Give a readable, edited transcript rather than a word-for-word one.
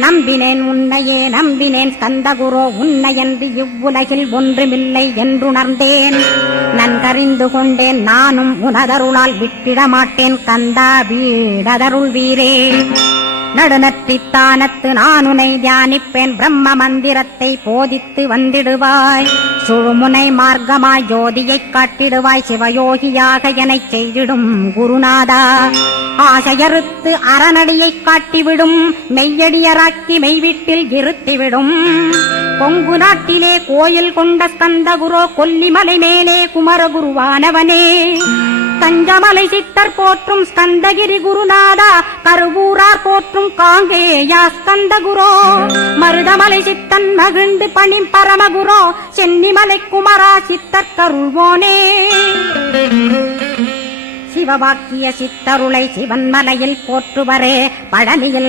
நம்பினேன் உன்னையே நம்பினேன் ஸ்கந்தகுரோ, உன்னையன்று இவ்வுலகில் ஒன்றுமில்லை என்றுணர்ந்தேன். நன்கறிந்து கொண்டேன் நானும் உனதருளால் விட்டிட மாட்டேன் கந்தா வீடதருள் வீரே. நடுநற்றித்தானத்து நானுனை தியானிப்பேன், பிரம்ம மந்திரத்தை போதித்து வந்திடுவாய். சுழுமுனை மார்க்கமாய் ஜோதியைக் காட்டிடுவாய், சிவயோகியாக எனச் செய்திடும் குருநாதா. ஆசையறுத்து அறநடியைக் காட்டிவிடும், மெய்யடியராக்கி மெய்வீட்டில் இருத்திவிடும். கொங்கு நாட்டிலே கோயில் கொண்ட ஸ்கந்தகுரோ, கொல்லிமலை மேலே குமரகுருவானவனே. கஞ்சமலை சித்தர் போற்றும் ஸ்கந்தகிரி குருநாதா, கருவூரார் போற்றும் காங்கேயா ஸ்கந்தகுரோ. மருதமலை சித்தன் மகிழ்ந்து பணிம் பரமகுரோ, சென்னிமலை குமரா சித்தர் கருள்வோனே. சிவவாக்கிய சித்தருளை சிவன்மலையில் போற்றுவரே, பழனியில்